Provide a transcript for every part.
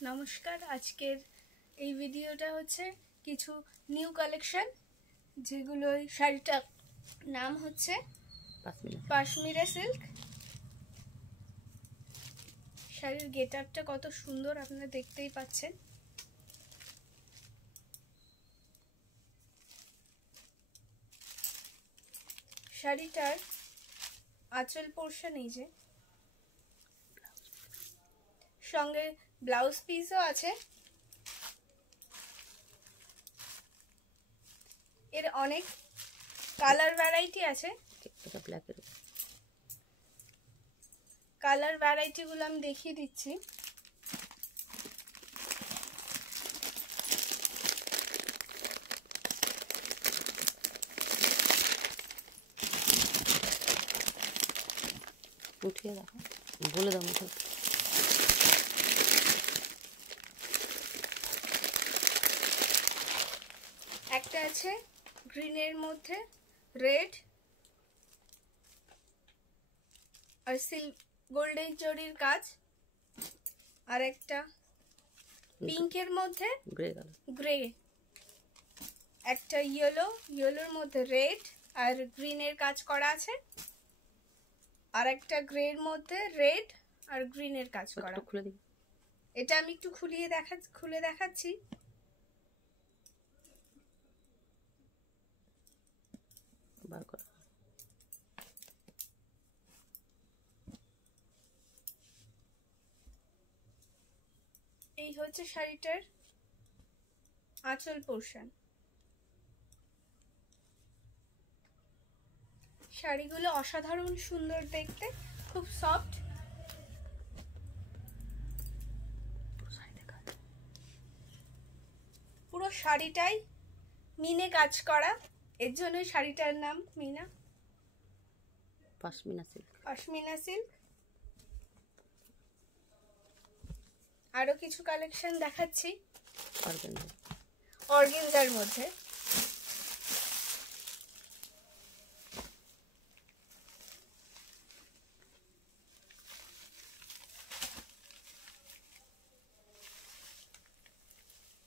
নমস্কার, আজকের এই ভিডিওটা হচ্ছে কিছু নিউ কালেকশন, যেগুলো শাড়িটার নাম হচ্ছে পাশমিনা সিল্ক। শাড়ির গেট আপটা কত সুন্দর আপনারা দেখতেই পাচ্ছেন। শাড়িটার আঁচল পোর্শন এই যে, সঙ্গে ব্লাউজ পিসও আছে। এর অনেক কালার ভ্যারাইটি আছে। কালার ভ্যারাইটিগুলো আমি দেখিয়ে দিচ্ছি। উঠিয়ে দেখো, বলে দাও মুখে। একটা আছে গ্রিনের মধ্যে রেড আর গোল্ডেন জরির কাজ, আর একটা পিঙ্কের মধ্যে গ্রে, একটা ইয়েলোর মধ্যে রেড আর গ্রিনের কাজ করা আছে, আর একটা গ্রের মধ্যে রেড আর গ্রিনের কাজ করা। এটা আমি একটু খুলে দেখাচ্ছি। এই হচ্ছে শাড়িটার আঁচল পোর্শন। শাড়িগুলো অসাধারণ সুন্দর দেখতে, খুব সফট। পুরো শাড়িটাই মিনে কাজ করা, এর জন্যই শাড়িটার নাম পাশমিনা সিল্ক। আরো কিছু কালেকশন দেখাচ্ছি অর্গানজার মধ্যে।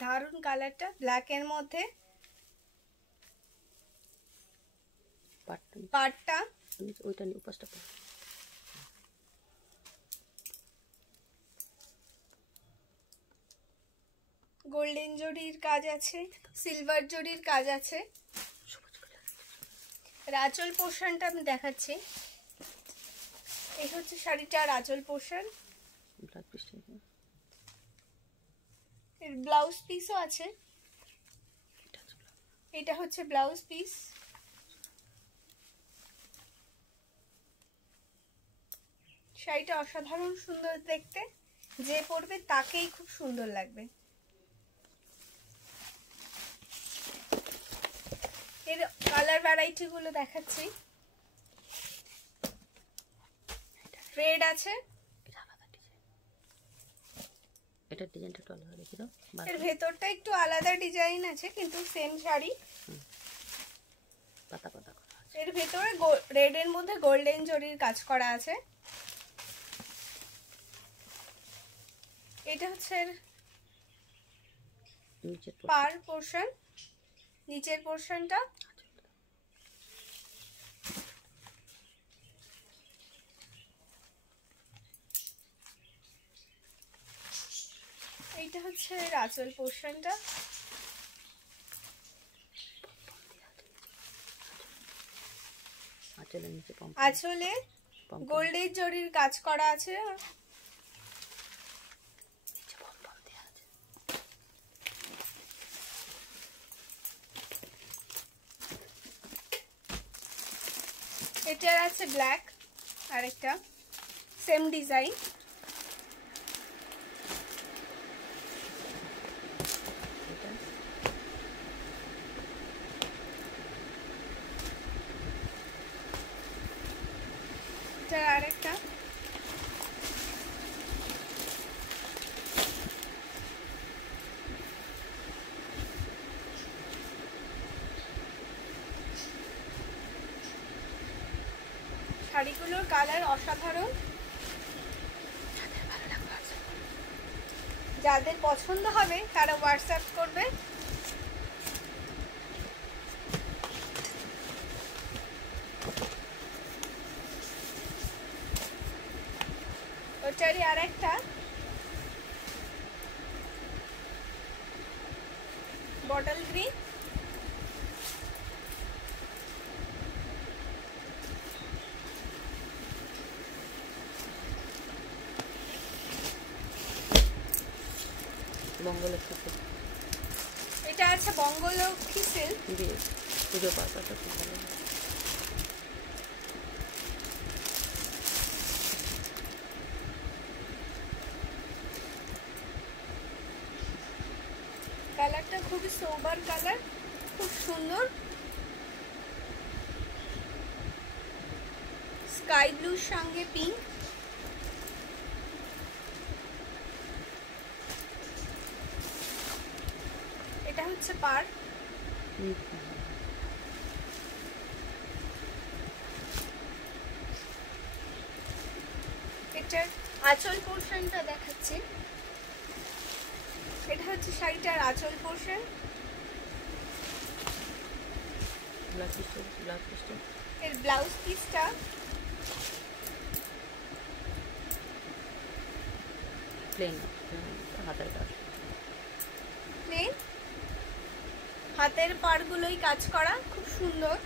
দারুন কালারটা, ব্ল্যাক এর মধ্যে পাটটা ওইটা নিয়ে উপাসটা গোল্ডেন জরির কাজ আছে, সিলভার জরির কাজ আছে। আঁচল পোর্শনটা আমি দেখাচ্ছি। এই হচ্ছে শাড়িটার আঁচল পোর্শন। এর ব্লাউজ পিসও আছে। এটা হচ্ছে ব্লাউজ পিস। শাড়িটা অসাধারণ সুন্দর দেখতে, যে পরবে তাকেই খুব সুন্দর লাগবে। এর কালার ভ্যারাইটি গুলো দেখাচ্ছি। রেড আছে, এটা ডিজাইনটা একটু আলাদা দেখি দাও। এর ভেতরটা একটু আলাদা ডিজাইন আছে, কিন্তু সেম শাড়ি। পাতা পাতা করা আছে। এর ভেতরে রেড এর মধ্যে গোল্ডেন জরির কাজ করা আছে। এটা হচ্ছে পার পোর্শন, নিচের পোর্শনটা। এইটা হচ্ছে আঁচল পোর্শনটা। আঁচলে গোল্ডেন জরির কাজ করা আছে। এটার আছে ব্ল্যাক, আর একটা সেম ডিজাইন। এটার আরেকটা শাড়িগুলোর কালার অসাধারণ। যাদের পছন্দ হবে তারা হোয়াটসঅ্যাপ করবে। ওটারই আর একটা বটল গ্রিন, বঙ্গলক্ষ্মী সিল্ক এটা আছে বঙ্গলক্ষ্মী সিল্ক। দিয়ে পুজো পাতাটা খুব ভালো। কালারটা খুবই সোবার কালার, খুব সুন্দর স্কাই ব্লুর সঙ্গে পিঙ্ক। এটা হচ্ছে পার। এটার আঁচল পোর্শনটা দেখাচ্ছি। এটা হচ্ছে শাড়িটার আঁচল পোর্শন। এর ব্লাউজ পিসটা প্লেন, হাতের কাজ প্লেন, হাতের পাড়গুলোই কাজ করা, খুব সুন্দর।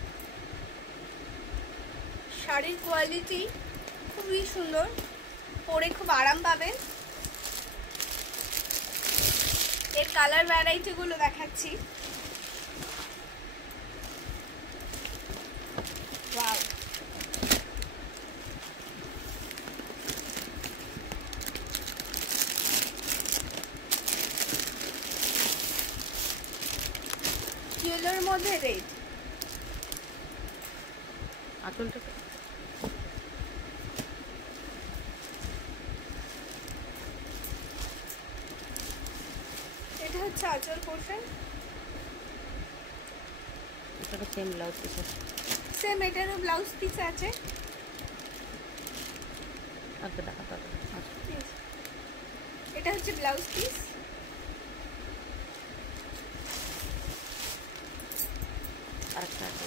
শাড়ির কোয়ালিটি খুবই সুন্দর, পরে খুব আরাম পাবেন। এর কালার ভ্যারাইটি গুলো দেখাচ্ছি। ওয়াও, ইয়েলোর মধ্যে রেড। আঁচলটা এটা হচ্ছে আঁচল পোর্শন। এটা সেম ব্লাউজ পিস আছে, সেম এটারও ব্লাউজ পিস আছে। আগে দেখাতে হবে। আচ্ছা, এটা হচ্ছে ব্লাউজ পিস। আরেকটা আছে,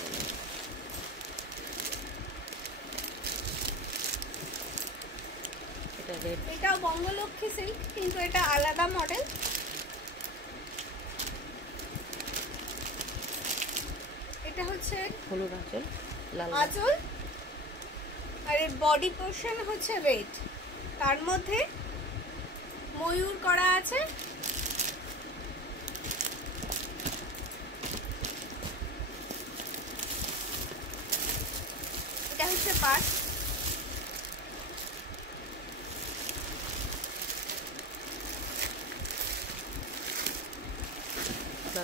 এটা রেড। এটাও বঙ্গলক্ষ্মী সিল্ক, কিন্তু এটা আলাদা মডেল। এটা হচ্ছে হলুদ আঁচল, লাল আঁচল, আর এর বডি পোর্শন হচ্ছে রেড, তার মধ্যে ময়ূর করা আছে। এটা হচ্ছে পাট।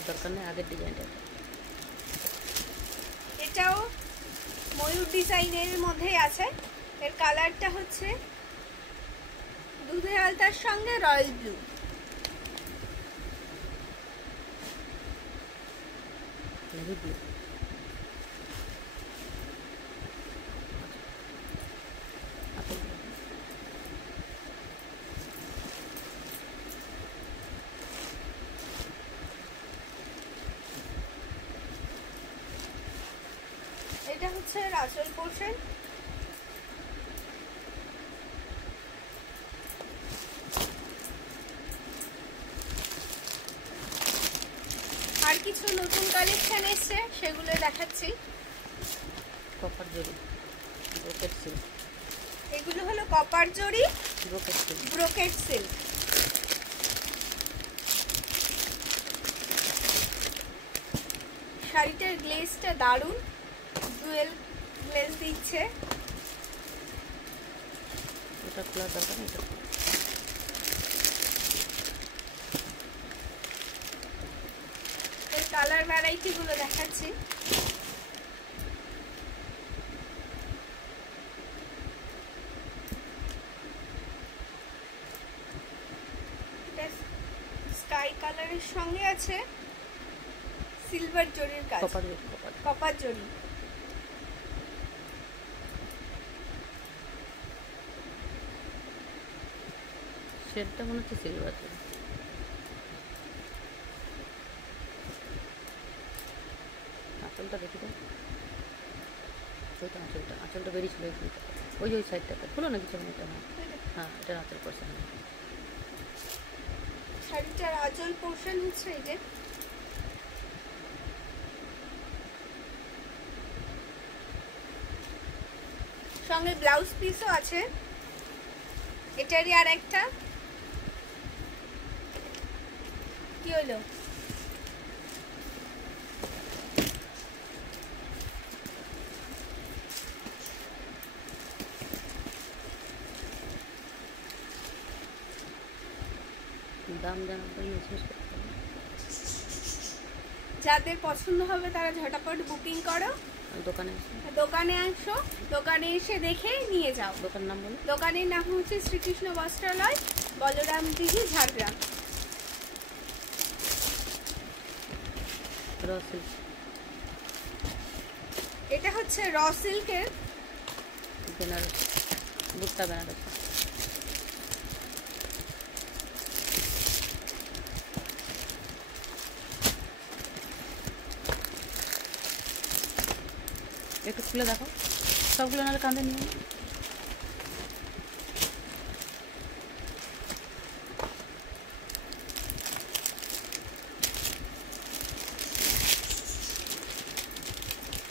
দরকার নেই, আগের ডিজাইনটা। এটাও ময়ূর ডিজাইনের মধ্যেই আছে। এর কালারটা হচ্ছে দুধে আলতার সঙ্গে রয়্যাল ব্লু। Navy blue. এটা হচ্ছে আঁচল পোর্শন। আর কিছু নতুন কালেকশন এসছে, সেগুলো দেখাচ্ছি। কপার জরি, ব্রোকেট সিল্ক। এগুলো হলো কপার জরি, ব্রোকেট সিল্ক। Brocade silk. শাড়িটার গ্লেজটা দারুণ, জুয়েল গ্লেজ দিচ্ছে। এটা খোলার দরকার নেই, এটা এর কালার ভ্যারাইটি গুলো দেখাচ্ছি। স্কাই কালারের সঙ্গে আছে সিলভার জরির কাজ, কপার উইথ কপার। কপার জরি। শেডটা মনে হচ্ছে সিলভার। আঁচলটা দেখি তো, ওইটা আঁচলটা বেরিয়েছিল ওই ওই সাইডটাতে খুলো না কিছু এটা। হ্যাঁ এটার আঁচল পোর্শন। শাড়িটার আঁচল পোর্শন হচ্ছে এই যে, সঙ্গে ব্লাউজ পিসও আছে। এটারই আর একটা কি হলো, দাম জানার মেসেজ করতে হবে। যাদের পছন্দ হবে তারা ঝটাপট বুকিং করো, দোকানে আসো, দোকানে এসে দেখে নিয়ে যাও। দোকানের নাম বলো। দোকানের নাম হচ্ছে শ্রীকৃষ্ণ বস্ত্রালয়, বলরাম দিঘি, ঝাড়গ্রাম। র সিল্ক, এটা হচ্ছে র সিল্কের বেনারস, বুটটা বেনারস। একটু খুলে দেখো, সবগুলো নাহলে কাঁধে নিয়ে।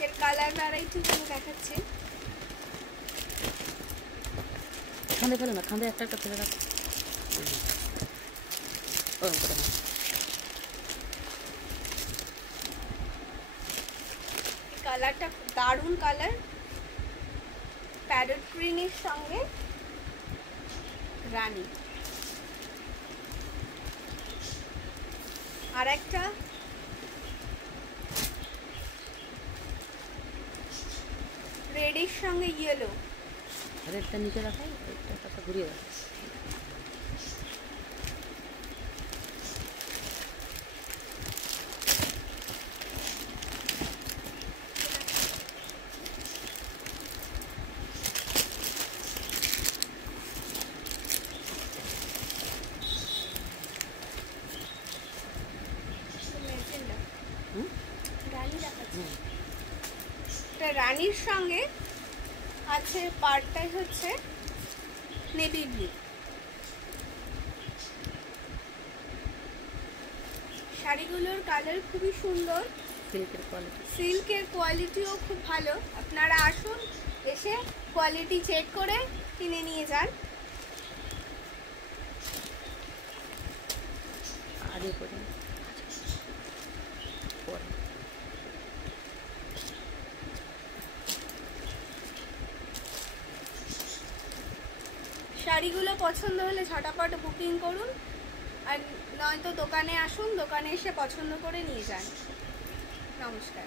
এর কালার ভ্যারাইটি আমি দেখাচ্ছি। খাঁদে ফেলো না, খাঁদে একটা ফেলে রাখো। ওরকম করে না। কালারটা খুব দারুণ কালার, প্যারট গ্রিনের সঙ্গে রানী। আর একটা রেডের সঙ্গে ইয়েলো। রেডটা নিচে রাখো, রেডটা পাশে ঘুরিয়ে রাখো। রানীর সঙ্গে আছে পার্টটাই হচ্ছে নেভি ব্লু। শাড়িগুলোর কালার খুবই সুন্দর, সিল্কের কোয়ালিটিও খুব ভালো। আপনারা আসুন, এসে কোয়ালিটি চেক করে কিনে নিয়ে যান। আর এই পর্যন্ত শাড়িগুলো পছন্দ হলে ঝটাপট বুকিং করুন, আর নয়তো দোকানে আসুন, দোকানে এসে পছন্দ করে নিয়ে যান। নমস্কার।